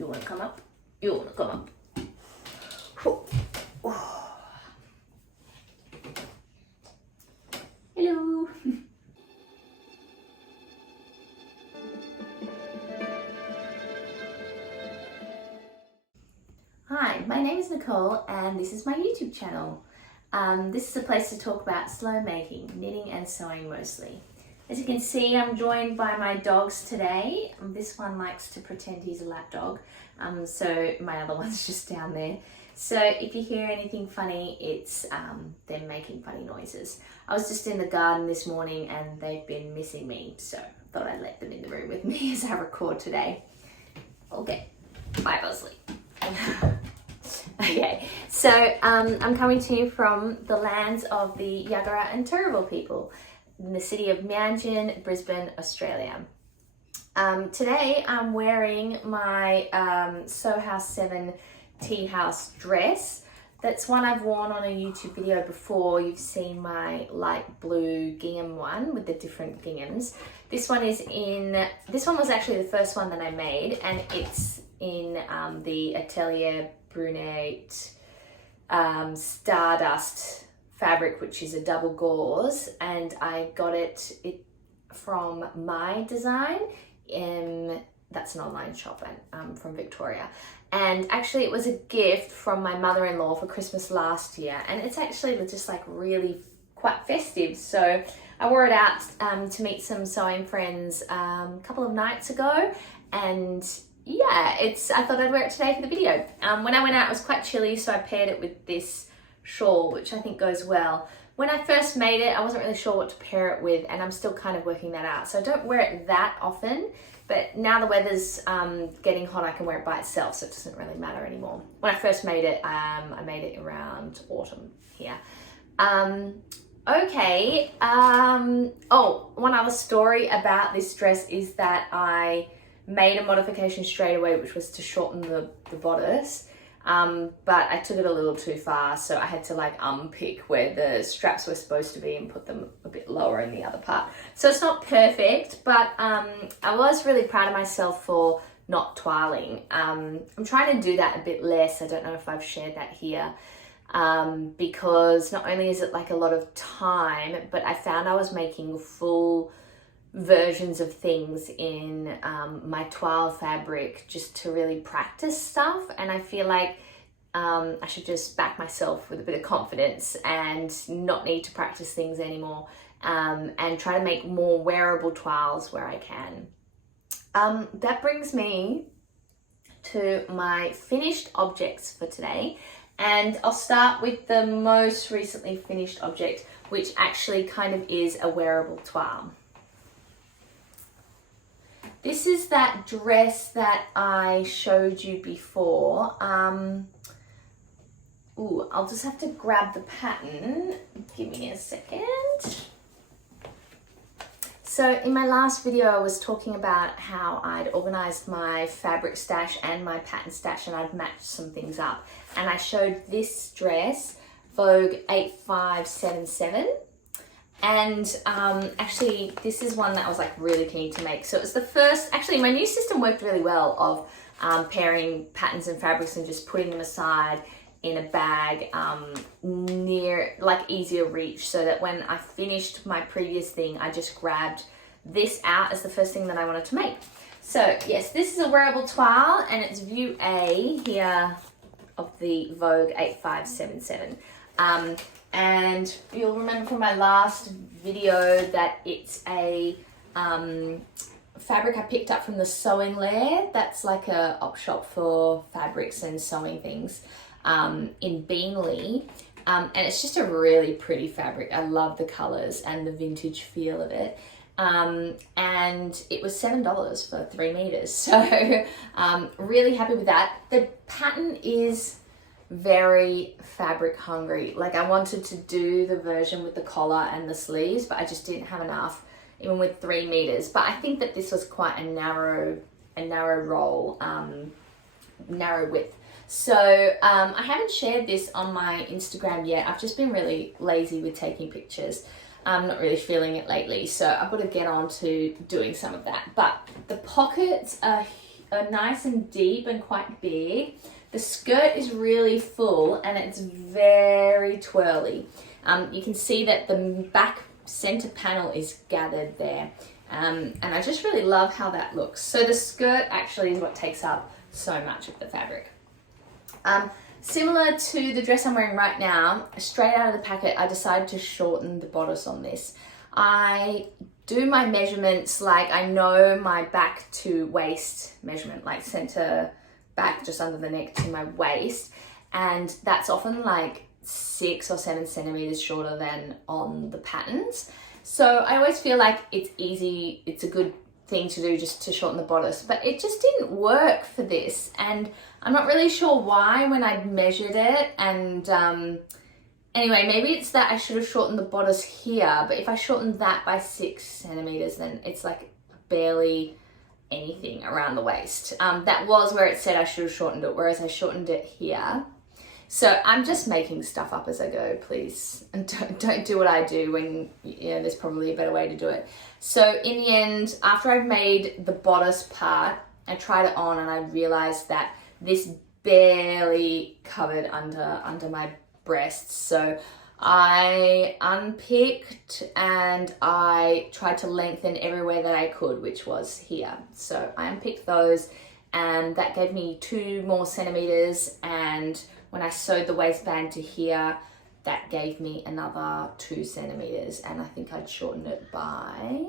You want to come up? You want to come up? Hello. Hi, my name is Nicole and this is my YouTube channel. This is a place to talk about slow making, knitting and sewing mostly. As you can see, I'm joined by my dogs today. This one likes to pretend he's a lap dog, so my other one's just down there. So if you hear anything funny, it's them making funny noises. I was just in the garden this morning and they've been missing me, so I thought I'd let them in the room with me as I record today. Okay, bye Bosley. Okay, so I'm coming to you from the lands of the Yagara and Turrbal people in the city of Mianjin, Brisbane, Australia. Today I'm wearing my Sew House 7 Tea House dress. That's one I've worn on a YouTube video before. You've seen my light blue gingham one with the different ginghams. This one was actually the first one that I made, and it's in the Atelier Brunette Stardust fabric, which is a double gauze, and I got it from My Design. That's an online shop from Victoria, and actually it was a gift from my mother-in-law for Christmas last year, and it's actually just like really quite festive. So I wore it out to meet some sewing friends a couple of nights ago, and yeah, I thought I'd wear it today for the video. When I went out, it was quite chilly, so I paired it with this shawl, which I think goes well. When I first made it, I wasn't really sure what to pair it with, and I'm still kind of working that out. So I don't wear it that often, but now the weather's getting hot, I can wear it by itself, so it doesn't really matter anymore. When I first made it, I made it around autumn here. Okay, oh, one other story about this dress is that I made a modification straight away, which was to shorten the bodice. But I took it a little too far, so I had to like unpick where the straps were supposed to be and put them a bit lower in the other part. So it's not perfect, but I was really proud of myself for not toiling. I'm trying to do that a bit less. I don't know if I've shared that here, because not only is it like a lot of time, but I found I was making full versions of things in my toile fabric just to really practice stuff, and I feel like I should just back myself with a bit of confidence and not need to practice things anymore, and try to make more wearable toiles where I can. That brings me to my finished objects for today, and I'll start with the most recently finished object, which actually kind of is a wearable toile. This is that dress that I showed you before. I'll just have to grab the pattern. Give me a second. So in my last video, I was talking about how I'd organized my fabric stash and my pattern stash, and I'd matched some things up. And I showed this dress, Vogue 8577. And actually this is one that I was like really keen to make. So it was the first, actually my new system worked really well of pairing patterns and fabrics and just putting them aside in a bag near, like easier reach, so that when I finished my previous thing, I just grabbed this out as the first thing that I wanted to make. So yes, this is a wearable toile, and it's view A here of the Vogue 8577. And you'll remember from my last video that it's a fabric I picked up from the Sewing Lair. That's like a op shop for fabrics and sewing things in Beanley. And it's just a really pretty fabric. I love the colors and the vintage feel of it. And it was $7 for 3 meters. So really happy with that. The pattern is very fabric hungry. Like I wanted to do the version with the collar and the sleeves, but I just didn't have enough, even with 3 meters. But I think that this was quite a narrow roll, narrow width. So I haven't shared this on my Instagram yet. I've just been really lazy with taking pictures. I'm not really feeling it lately, so I've got to get on to doing some of that. But the pockets are nice and deep and quite big. The skirt is really full and it's very twirly. You can see that the back center panel is gathered there. And I just really love how that looks. So the skirt actually is what takes up so much of the fabric. Similar to the dress I'm wearing right now, straight out of the packet, I decided to shorten the bodice on this. I do my measurements like I know my back to waist measurement, like center back just under the neck to my waist, and that's often like 6 or 7 centimeters shorter than on the patterns. So I always feel like it's easy, it's a good thing to do just to shorten the bodice, but it just didn't work for this, and I'm not really sure why when I measured it. And anyway, maybe it's that I should have shortened the bodice here, but if I shortened that by 6 centimeters, then it's like barely anything around the waist. That was where it said I should have shortened it, whereas I shortened it here. So I'm just making stuff up as I go, please. And don't do what I do when, you know, there's probably a better way to do it. So in the end, after I've made the bodice part, I tried it on and I realized that this barely covered under my breasts. So I unpicked and I tried to lengthen everywhere that I could, which was here. So I unpicked those and that gave me 2 more centimeters, and when I sewed the waistband to here, that gave me another 2 centimeters, and I think I'd shortened it by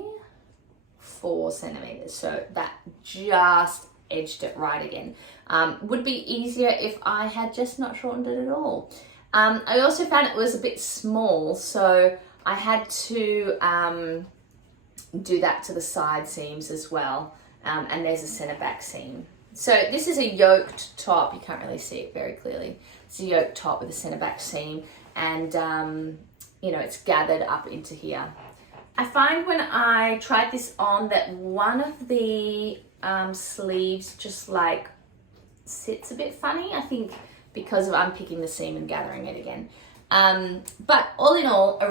4 centimeters. So that just edged it right again. Would be easier if I had just not shortened it at all. I also found it was a bit small, so I had to do that to the side seams as well. And there's a center back seam. So this is a yoked top. You can't really see it very clearly. It's a yoked top with a center back seam, and you know, it's gathered up into here. I find when I tried this on that one of the sleeves just like sits a bit funny, I think because of unpicking the seam and gathering it again. But all in all, a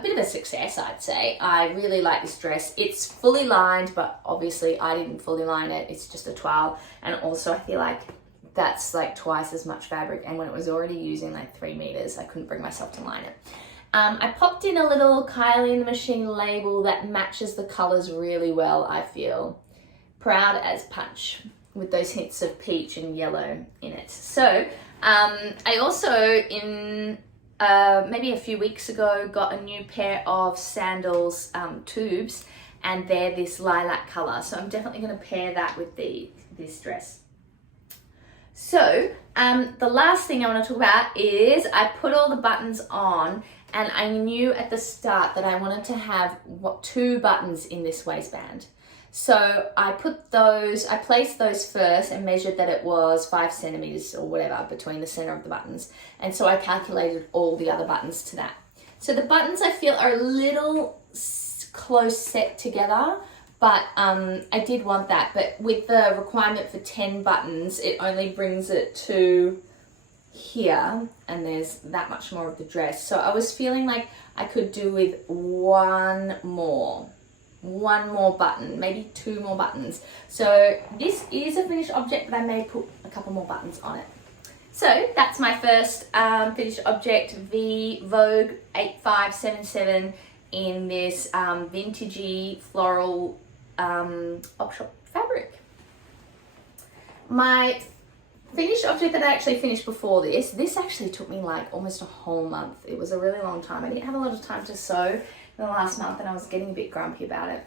bit of a success, I'd say. I really like this dress. It's fully lined, but obviously I didn't fully line it. It's just a toile. And also I feel like that's like twice as much fabric. And when it was already using like 3 meters, I couldn't bring myself to line it. I popped in a little Kylie in the Machine label that matches the colors really well, I feel. Proud as punch, with those hints of peach and yellow in it. So I also, in maybe a few weeks ago, got a new pair of sandals tubes, and they're this lilac color. So I'm definitely going to pair that with this dress. So the last thing I want to talk about is I put all the buttons on, and I knew at the start that I wanted to have 2 buttons in this waistband. So I placed those first and measured that it was 5 centimeters or whatever between the center of the buttons. And so I calculated all the other buttons to that. So the buttons I feel are a little close set together, but I did want that. But with the requirement for 10 buttons, it only brings it to here, and there's that much more of the dress. So I was feeling like I could do with one more button, maybe 2 more buttons. So this is a finished object, but I may put a couple more buttons on it. So that's my first finished object, Vogue 8577 in this vintagey floral op shop fabric. My finished object that I actually finished before this actually took me like almost a whole month. It was a really long time. I didn't have a lot of time to sew the last month, and I was getting a bit grumpy about it.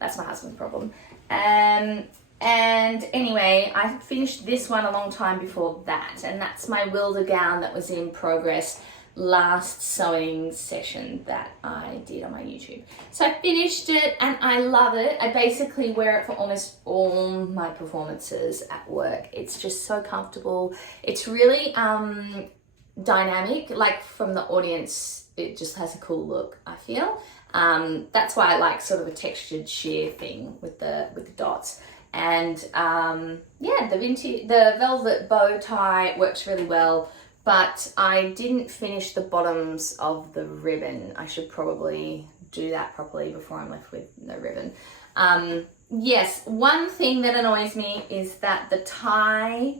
That's my husband's problem. And anyway, I finished this one a long time before that, and that's my Wilder gown that was in progress last sewing session that I did on my YouTube. So I finished it and I love it. I basically wear it for almost all my performances at work. It's just so comfortable. It's really dynamic, like from the audience, it just has a cool look, I feel. That's why I like sort of a textured sheer thing with the dots. And yeah, the velvet bow tie works really well, but I didn't finish the bottoms of the ribbon. I should probably do that properly before I'm left with no ribbon. yes, one thing that annoys me is that the tie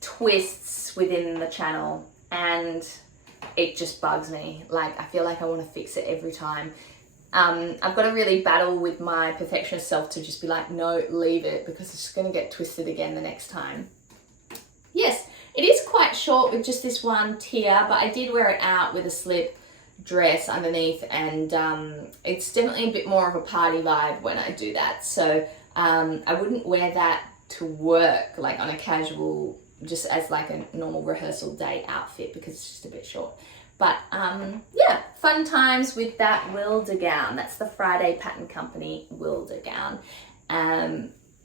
twists within the channel and it just bugs me. Like, I feel like I want to fix it every time. I've got to really battle with my perfectionist self to just be like, no, leave it, because it's just going to get twisted again the next time. Yes, it is quite short with just this one tier, but I did wear it out with a slip dress underneath, and it's definitely a bit more of a party vibe when I do that. So I wouldn't wear that to work, like on a casual, just as like a normal rehearsal day outfit, because it's just a bit short. But yeah, fun times with that Wilder gown. That's the Friday Pattern Company Wilder gown.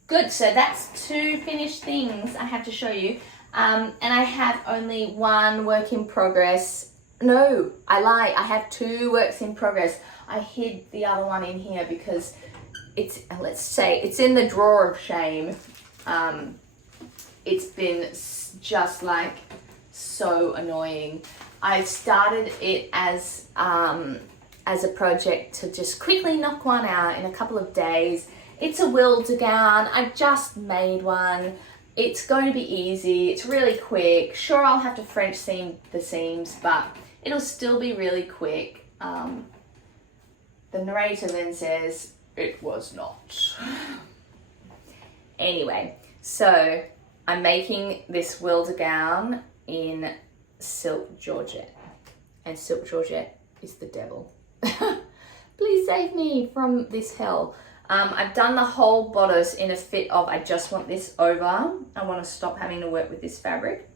Good, so that's 2 finished things I have to show you. And I have only 1 work in progress. No, I lie, I have 2 works in progress. I hid the other one in here because it's, let's say, it's in the drawer of shame. It's been just like so annoying. I started it as a project to just quickly knock one out in a couple of days. It's a Wilder gown. I just made one. It's going to be easy. It's really quick. Sure, I'll have to French seam the seams, but it'll still be really quick. The narrator then says, it was not. Anyway, so I'm making this Wilder gown in silk georgette, and silk georgette is the devil. Please save me from this hell. I've done the whole bodice in a fit of, I just want this over. I want to stop having to work with this fabric.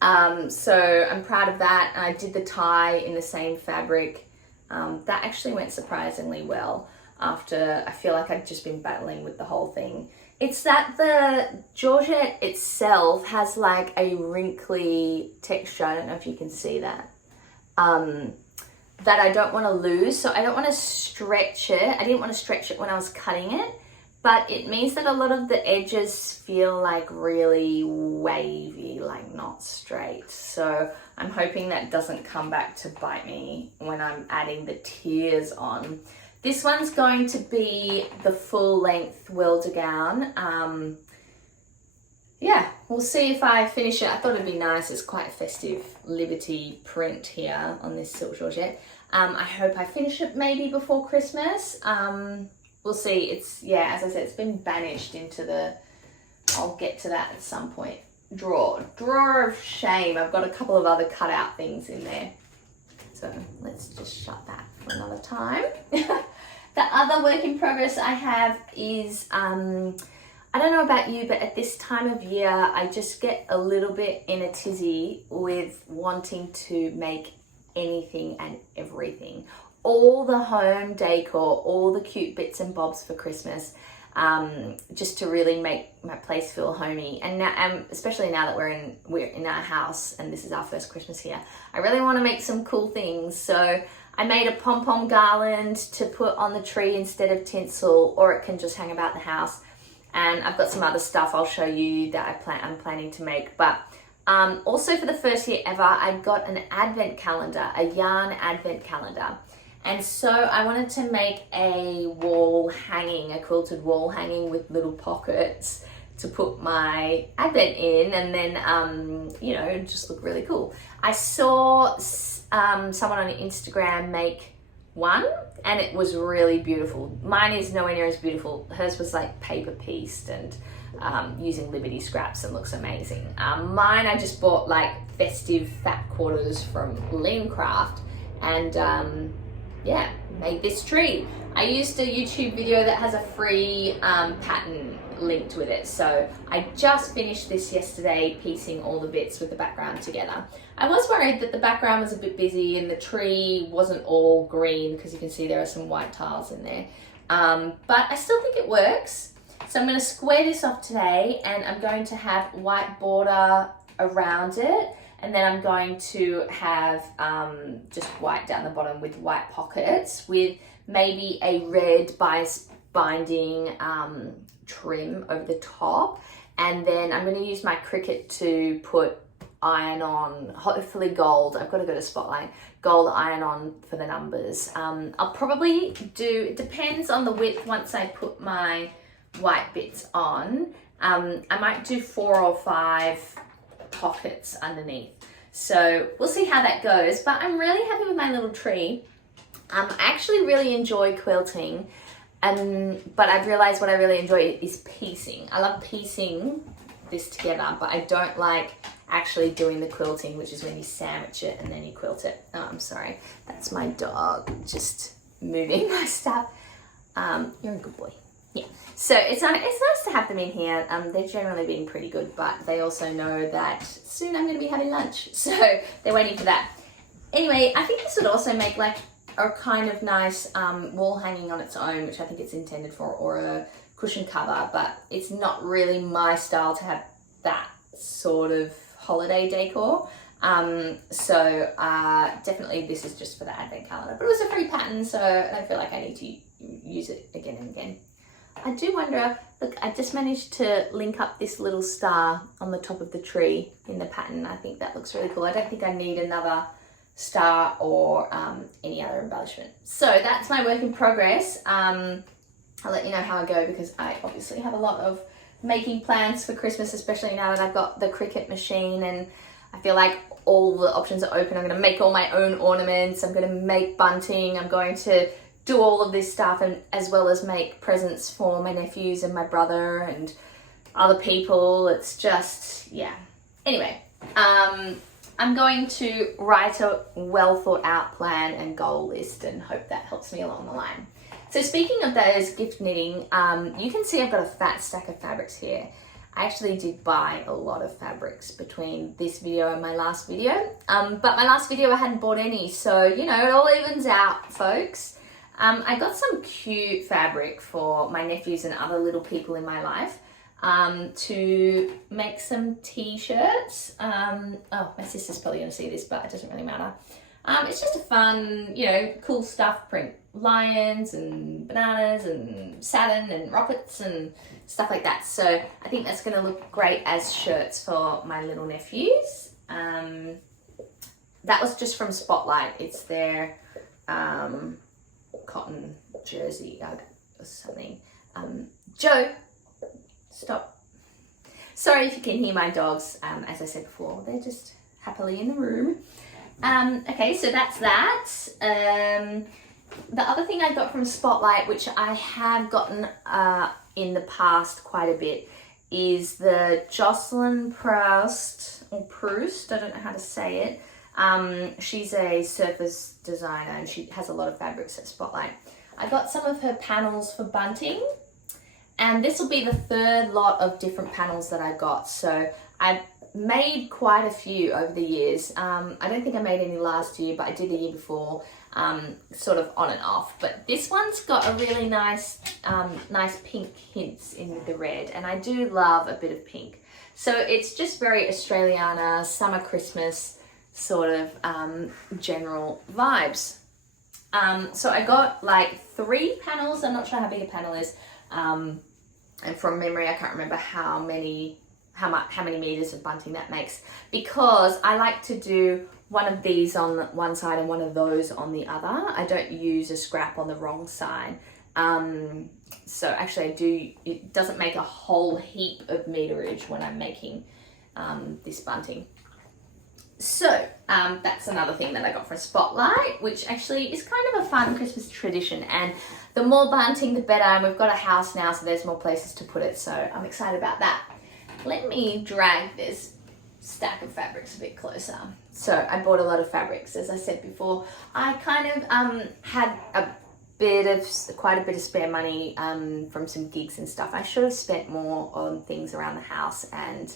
So I'm proud of that. And I did the tie in the same fabric. That actually went surprisingly well after I feel like I'd just been battling with the whole thing. It's that the georgette itself has like a wrinkly texture. I don't know if you can see that. That I don't want to lose. So I don't want to stretch it. I didn't want to stretch it when I was cutting it, but it means that a lot of the edges feel like really wavy, like not straight. So I'm hoping that doesn't come back to bite me when I'm adding the tiers on. This one's going to be the full length Wilder gown. Yeah, we'll see if I finish it. I thought it'd be nice. It's quite a festive Liberty print here on this silk georgette. I hope I finish it maybe before Christmas. We'll see. It's, yeah, as I said, it's been banished into the, I'll get to that at some point, drawer of shame. I've got a couple of other cutout things in there. So let's just shut that for another time. The other work in progress I have is, I don't know about you, but at this time of year, I just get a little bit in a tizzy with wanting to make anything and everything. All the home decor, all the cute bits and bobs for Christmas, just to really make my place feel homey. And now, especially now that we're in our house and this is our first Christmas here, I really want to make some cool things. So I made a pom-pom garland to put on the tree instead of tinsel, or it can just hang about the house. And I've got some other stuff I'll show you that I'm planning to make. But also for the first year ever, I got an advent calendar, a yarn advent calendar. And so I wanted to make a wall hanging, a quilted wall hanging with little pockets to put my advent in, and then, you know, just look really cool. I saw someone on Instagram make one, and it was really beautiful. Mine is nowhere near as beautiful. Hers was like paper pieced and using Liberty scraps and looks amazing. Mine I just bought like festive fat quarters from Lean Craft, and yeah, made this tree. I used a YouTube video that has a free pattern linked with it. So I just finished this yesterday, piecing all the bits with the background together. I was worried that the background was a bit busy and the tree wasn't all green, because you can see there are some white tiles in there. But I still think it works. So I'm going to square this off today, and I'm going to have white border around it. And then I'm going to have just white down the bottom with white pockets, with maybe a red bias binding trim over the top. And then I'm going to use my Cricut to put iron-on, hopefully gold. I've got to go to Spotlight. Gold iron-on for the numbers. I'll probably do, it depends on the width once I put my white bits on. I might do 4 or 5 pockets underneath. So we'll see how that goes, but I'm really happy with my little tree. I actually really enjoy quilting, but I've realized what I really enjoy is piecing. I love piecing this together, but I don't like actually doing the quilting, which is when you sandwich it and then you quilt it. Oh, I'm sorry. That's my dog just moving my stuff. You're a good boy. Yeah. So it's nice to have them in here. They've generally been pretty good, but they also know that soon I'm going to be having lunch. So they're waiting for that. Anyway, I think this would also make like a kind of nice wall hanging on its own, which I think it's intended for, or a cushion cover, but it's not really my style to have that sort of holiday decor. So definitely this is just for the advent calendar, but it was a free pattern, so I don't feel like I need to use it again and again. I do wonder, look, I just managed to link up this little star on the top of the tree in the pattern. I think that looks really cool. I don't think I need another star or any other embellishment. So that's my work in progress. I'll let you know how I go, because I obviously have a lot of making plans for Christmas, especially now that I've got the Cricut machine and I feel like all the options are open. I'm going to make all my own ornaments. I'm going to make bunting. I'm going to do all of this stuff, and as well as make presents for my nephews and my brother and other people. It's just, yeah. Anyway, I'm going to write a well thought out plan and goal list and hope that helps me along the line. So speaking of those gift knitting, you can see I've got a fat stack of fabrics here. I actually did buy a lot of fabrics between this video and my last video, but my last video I hadn't bought any, so you know, it all evens out, folks. I got some cute fabric for my nephews and other little people in my life to make some t-shirts. Oh, my sister's probably going to see this, but it doesn't really matter. It's just a fun, you know, cool stuff print. Lions and bananas and satin and rockets and stuff like that. So I think that's going to look great as shirts for my little nephews. That was just from Spotlight. It's their cotton jersey or something. Joe, stop. Sorry if you can hear my dogs. As I said before, they're just happily in the room. Okay, so that's that. The other thing I got from Spotlight, which I have gotten in the past quite a bit, is the Jocelyn Proust, or Proust, I don't know how to say it. She's a surface designer and she has a lot of fabrics at Spotlight. I got some of her panels for bunting, and this will be the third lot of different panels that I got. So I made quite a few over the years. I don't think I made any last year, but I did the year before, sort of on and off. But this one's got a really nice pink hints in the red, and I do love a bit of pink. So it's just very Australiana, summer, Christmas sort of general vibes. So I got like 3 panels. I'm not sure how big a panel is, and from memory I can't remember how many meters of bunting that makes, because I like to do one of these on one side and one of those on the other. I don't use a scrap on the wrong side. So actually it doesn't make a whole heap of meterage when I'm making this bunting. So that's another thing that I got from Spotlight, which actually is kind of a fun Christmas tradition, and the more bunting the better, and we've got a house now, so there's more places to put it, so I'm excited about that. Let me drag this stack of fabrics a bit closer. So I bought a lot of fabrics, as I said before. I kind of had quite a bit of spare money from some gigs and stuff. I should have spent more on things around the house and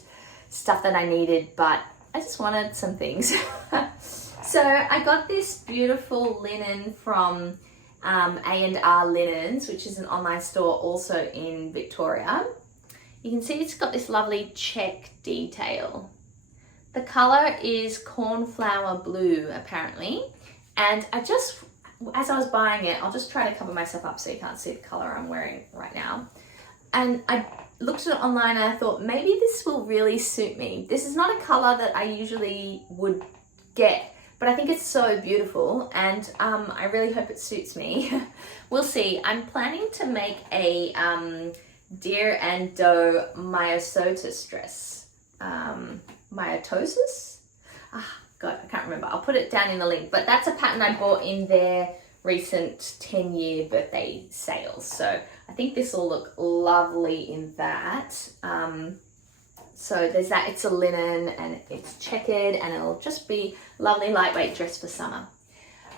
stuff that I needed, but I just wanted some things. So I got this beautiful linen from A&R Linens, which is an online store also in Victoria. You can see it's got this lovely check detail. The color is cornflower blue, apparently. And as I was buying it, I'll just try to cover myself up so you can't see the color I'm wearing right now. And I looked at it online and I thought maybe this will really suit me. This is not a color that I usually would get, but I think it's so beautiful, and I really hope it suits me. We'll see. I'm planning to make a deer and doe myosotis dress. Myotosis? God, I can't remember. I'll put it down in the link, but that's a pattern I bought in their recent 10-year birthday sales. So I think this will look lovely in that. So there's that. It's a linen and it's checkered, and it'll just be lovely lightweight dress for summer.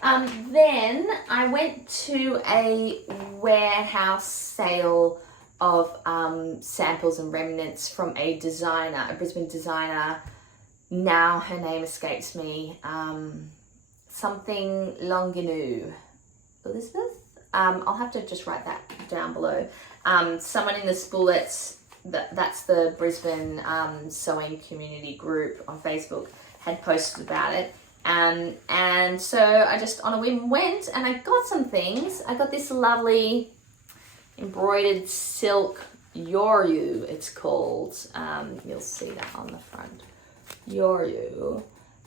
Then I went to a warehouse sale of samples and remnants from a designer, a Brisbane designer. Now her name escapes me. Something Longinu. Elizabeth? I'll have to just write that down below. Someone in the Spoolets, that's the Brisbane sewing community group on Facebook, had posted about it. And so I just on a whim went and I got some things. I got this lovely embroidered silk Yoru, it's called. You'll see that on the front. Yoru.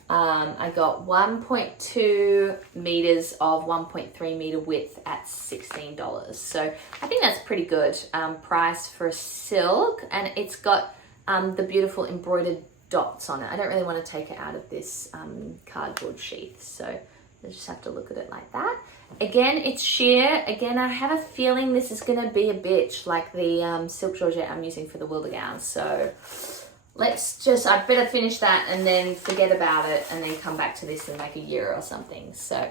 I got 1.2 meters of 1.3 meter width at $16. So I think that's pretty good price for a silk, and it's got the beautiful embroidered dots on it. I don't really want to take it out of this cardboard sheath, so I just have to look at it like that. Again, it's sheer. Again, I have a feeling this is going to be a bitch like the silk georgette I'm using for the Wilder gown. So I better finish that and then forget about it and then come back to this in like a year or something. So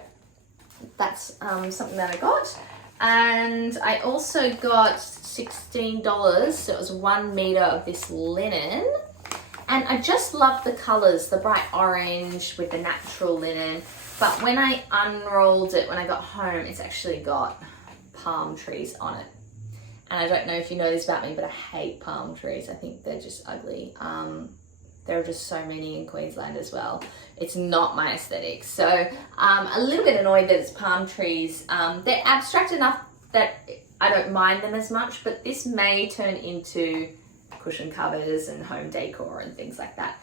that's something that I got. And I also got $16, so it was 1 meter of this linen. And I just love the colors, the bright orange with the natural linen. But when I unrolled it, when I got home, it's actually got palm trees on it. And I don't know if you know this about me, but I hate palm trees. I think they're just ugly. There are just so many in Queensland as well. It's not my aesthetic. So I'm a little bit annoyed that it's palm trees. They're abstract enough that I don't mind them as much, but this may turn into cushion covers and home decor and things like that.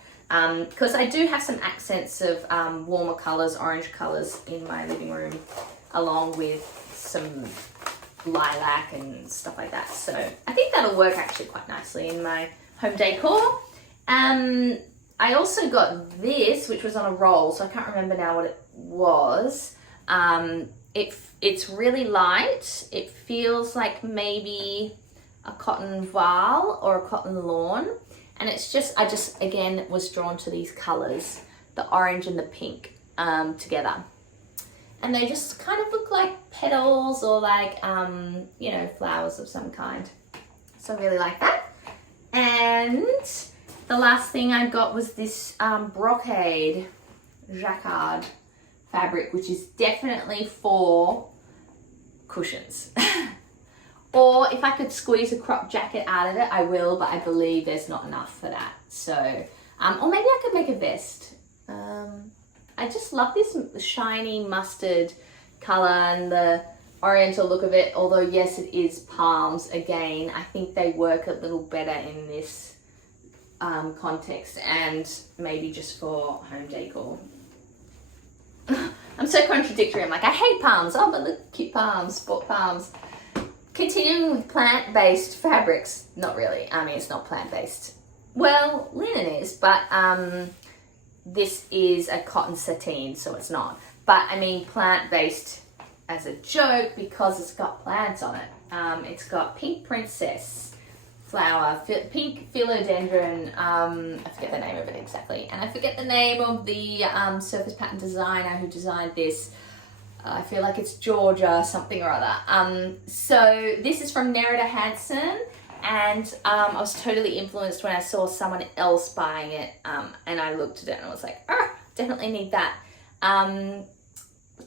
Because I do have some accents of warmer colors, orange colors in my living room, along with some lilac and stuff like that. So I think that'll work actually quite nicely in my home decor. I also got this, which was on a roll, so I can't remember now what it was. It's really light. It feels like maybe a cotton voile or a cotton lawn. And it's just, I just, again, was drawn to these colors, the orange and the pink together. And they just kind of look like petals or like, you know, flowers of some kind. So I really like that. And the last thing I got was this brocade jacquard fabric, which is definitely for cushions. Or if I could squeeze a crop jacket out of it, I will, but I believe there's not enough for that. So, or maybe I could make a vest. I just love this shiny mustard color and the oriental look of it. Although, yes, it is palms. Again, I think they work a little better in this context and maybe just for home decor. I'm so contradictory. I'm like, I hate palms. Oh, but look, cute palms, sport palms. Continuing with plant-based fabrics. Not really. I mean, it's not plant-based. Well, linen is, but this is a cotton sateen, so it's not. But I mean, plant-based as a joke because it's got plants on it. It's got pink princess flower, pink philodendron, I forget the name of it exactly. And I forget the name of the surface pattern designer who designed this. I feel like it's Georgia something or other. So this is from Nerida Hansen, and I was totally influenced when I saw someone else buying it, and I looked at it and I was like, oh, definitely need that.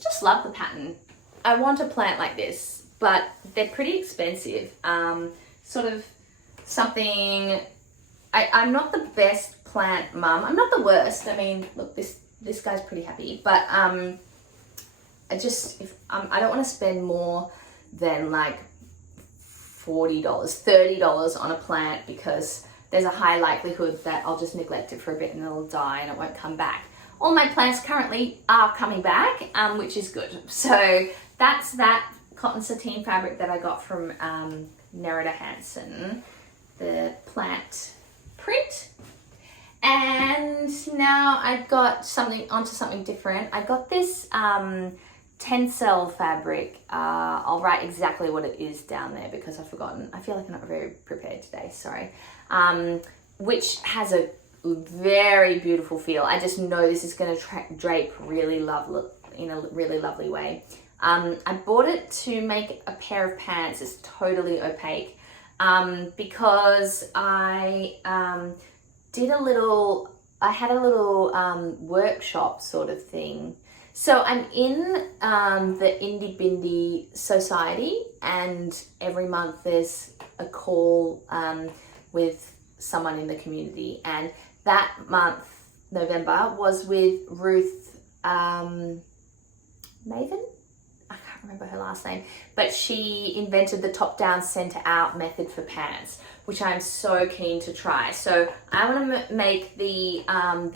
Just love the pattern. I want a plant like this, but they're pretty expensive. Sort of something, I'm not the best plant mum. I'm not the worst. I mean, look, this guy's pretty happy, but I don't want to spend more than like $40, $30 on a plant because there's a high likelihood that I'll just neglect it for a bit and it'll die and it won't come back. All my plants currently are coming back, which is good. So that's that cotton sateen fabric that I got from Nerida Hansen, the plant print. And now I've got onto something different. I got this tencel fabric. I'll write exactly what it is down there because I've forgotten. I feel like I'm not very prepared today, sorry. Which has a very beautiful feel. I just know this is going to drape really lovely, in a really lovely way. I bought it to make a pair of pants. It's totally opaque because I had a little workshop sort of thing. So I'm in the Indie Bindi Society, and every month there's a call with someone in the community, and that month, November, was with Ruth Maven? I can't remember her last name, but she invented the top-down, center-out method for pants, which I'm so keen to try. So I want to make the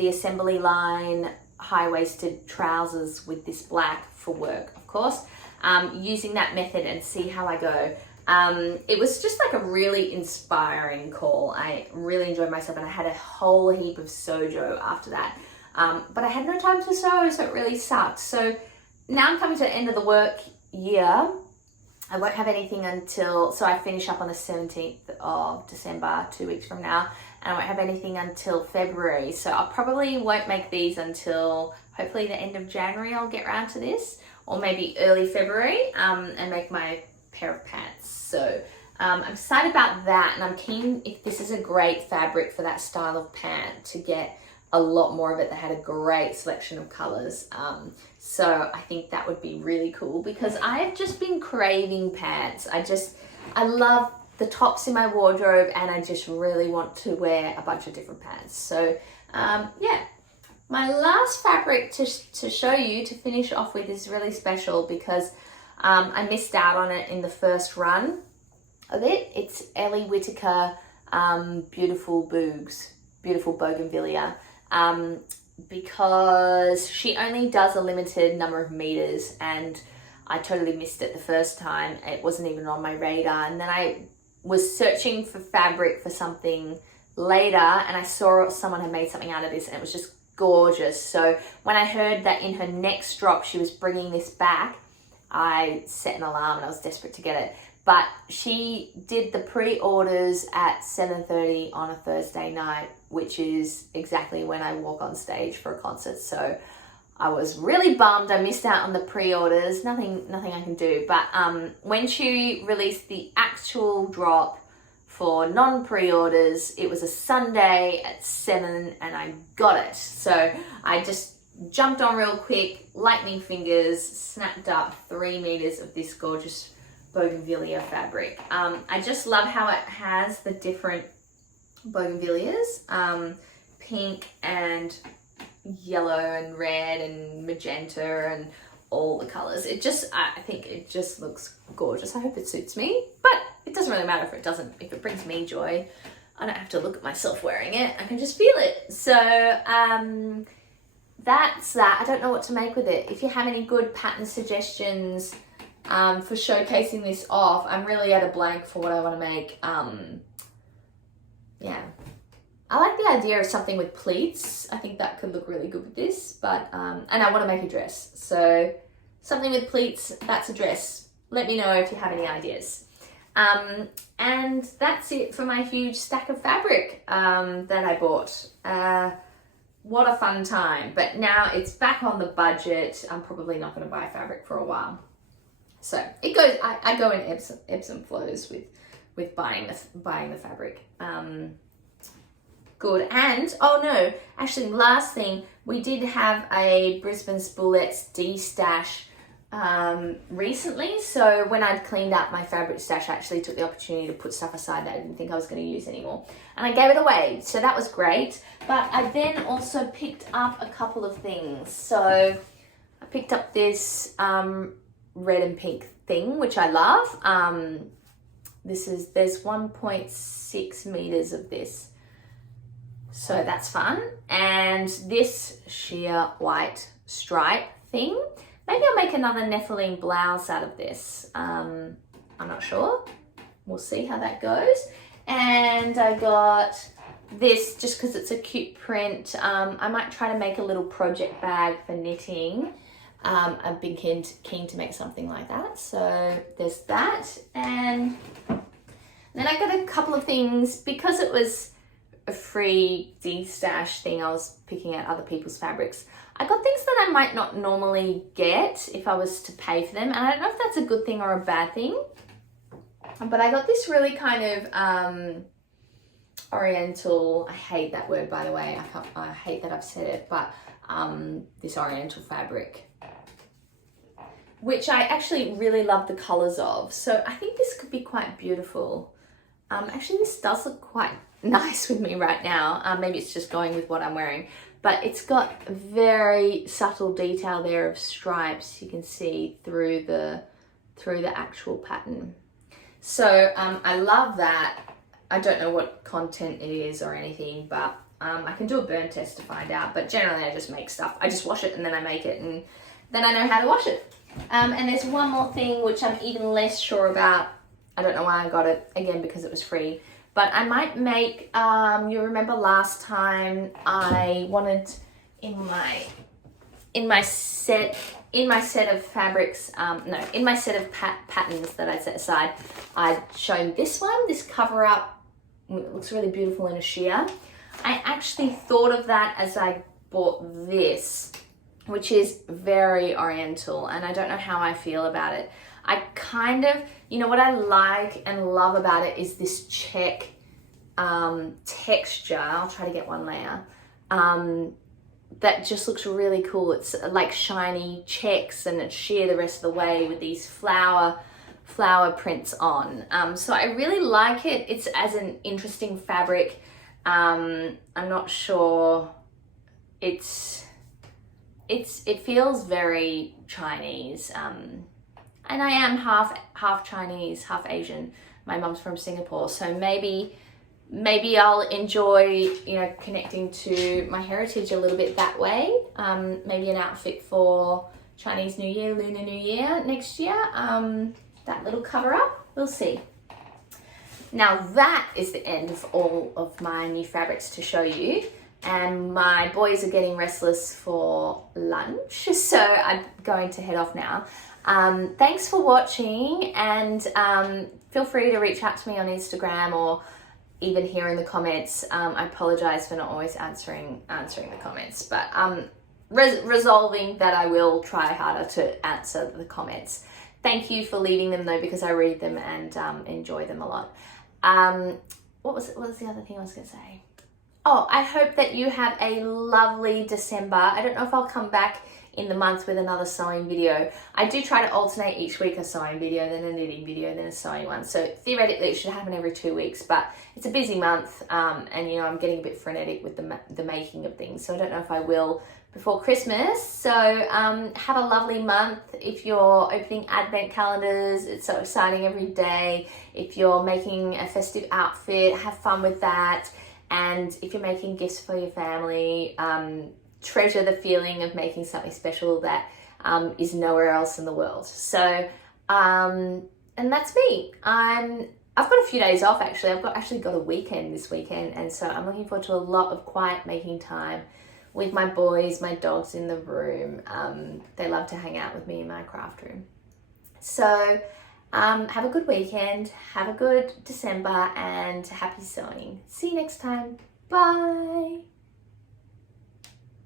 assembly line high-waisted trousers with this black for work, of course, using that method and see how I go. It was just like a really inspiring call. I really enjoyed myself, and I had a whole heap of sojo after that. But I had no time to sew, so it really sucked. So now I'm coming to the end of the work year. I won't have anything so I finish up on the 17th of December, 2 weeks from now, and I won't have anything until February. So I probably won't make these until hopefully the end of January. I'll get around to this, or maybe early February, and make my pair of pants. So I'm excited about that, and I'm keen, if this is a great fabric for that style of pant, to get a lot more of it that had a great selection of colors. So I think that would be really cool because I've just been craving pants. I love the tops in my wardrobe, and I just really want to wear a bunch of different pants. So yeah, my last fabric to show you to finish off with is really special because I missed out on it in the first run of it. It's Ellie Whittaker, Beautiful Bougainvillea, because she only does a limited number of meters, and I totally missed it the first time. It wasn't even on my radar, and then I was searching for fabric for something later, and I saw someone had made something out of this, and it was just gorgeous. So when I heard that in her next drop she was bringing this back, I set an alarm and I was desperate to get it. But she did the pre-orders at 7:30 on a Thursday night, which is exactly when I walk on stage for a concert. So I was really bummed I missed out on the pre-orders. Nothing I can do. But when she released the actual drop for non-pre-orders, it was a Sunday at 7 and I got it. So I just jumped on real quick, lightning fingers, snapped up 3 meters of this gorgeous bougainvillea fabric. I just love how it has the different bougainvilleas, pink and yellow and red and magenta and all the colors. I think it just looks gorgeous. I hope it suits me, but it doesn't really matter if it doesn't. If it brings me joy, I don't have to look at myself wearing it. I can just feel it. So that's that. I don't know what to make with it. If you have any good pattern suggestions for showcasing this off, I'm really at a blank for what I want to make. Yeah, I like the idea of something with pleats. I think that could look really good with this, but and I want to make a dress, so something with pleats, that's a dress. Let me know if you have any ideas. And that's it for my huge stack of fabric that I bought. What a fun time, but now it's back on the budget. I'm probably not going to buy fabric for a while. So it goes, I go in ebbs and flows with buying the fabric. Good. And oh no, actually, last thing, we did have a Brisbane Spoolettes de-stash recently. So when I'd cleaned up my fabric stash, I actually took the opportunity to put stuff aside that I didn't think I was going to use anymore, and I gave it away. So that was great. But I then also picked up a couple of things. So I picked up this red and pink thing, which I love. there's 1.6 meters of this. So that's fun. And this sheer white stripe thing, maybe I'll make another Nephilim blouse out of this. I'm not sure. We'll see how that goes. And I got this just because it's a cute print. I might try to make a little project bag for knitting. I've been keen to make something like that. So there's that. And then I got a couple of things because it was a free de-stash thing. I was picking out other people's fabrics. I got things that I might not normally get if I was to pay for them. And I don't know if that's a good thing or a bad thing. But I got this really kind of oriental, I hate that word by the way, I hate that I've said it, but this oriental fabric, which I actually really love the colors of. So I think this could be quite beautiful. Actually, this does look quite nice with me right now. Maybe it's just going with what I'm wearing, but it's got very subtle detail there of stripes you can see through the actual pattern. So I love that. I don't know what content it is or anything, but I can do a burn test to find out. But generally I just make stuff. I just wash it and then I make it and then I know how to wash it. And there's one more thing which I'm even less sure about. I don't know why I got it, again, because it was free. But I might make, you remember last time I wanted in my set of fabrics, in my set of patterns that I set aside, I'd shown this one, this cover up. It looks really beautiful in a sheer. I actually thought of that as I bought this, which is very oriental, and I don't know how I feel about it. I kind of, you know what I like and love about it is this check texture. I'll try to get one layer. That just looks really cool. It's like shiny checks and it's sheer the rest of the way with these flower prints on. So I really like it. It's as an interesting fabric. I'm not sure. It feels very Chinese. And I am half Chinese, half Asian. My mum's from Singapore, so maybe I'll enjoy, you know, connecting to my heritage a little bit that way. Maybe an outfit for Chinese New Year, Lunar New Year next year. That little cover up, we'll see. Now that is the end of all of my new fabrics to show you. And my boys are getting restless for lunch, so I'm going to head off now. Thanks for watching, and feel free to reach out to me on Instagram or even here in the comments. I apologize for not always answering the comments, but resolving that I will try harder to answer the comments. Thank you for leaving them though, because I read them and enjoy them a lot. What was the other thing I was going to say? Oh, I hope that you have a lovely December. I don't know if I'll come back in the month with another sewing video. I do try to alternate each week, a sewing video, then a knitting video, then a sewing one. So theoretically it should happen every 2 weeks, but it's a busy month, and you know, I'm getting a bit frenetic with the making of things. So I don't know if I will before Christmas. So have a lovely month. If you're opening advent calendars, it's so exciting every day. If you're making a festive outfit, have fun with that. And if you're making gifts for your family, treasure the feeling of making something special that is nowhere else in the world. So, and that's me. I've got a few days off actually. I've actually got a weekend this weekend, and so I'm looking forward to a lot of quiet making time with my boys, my dogs in the room. They love to hang out with me in my craft room. So have a good weekend, have a good December, and happy sewing. See you next time. Bye.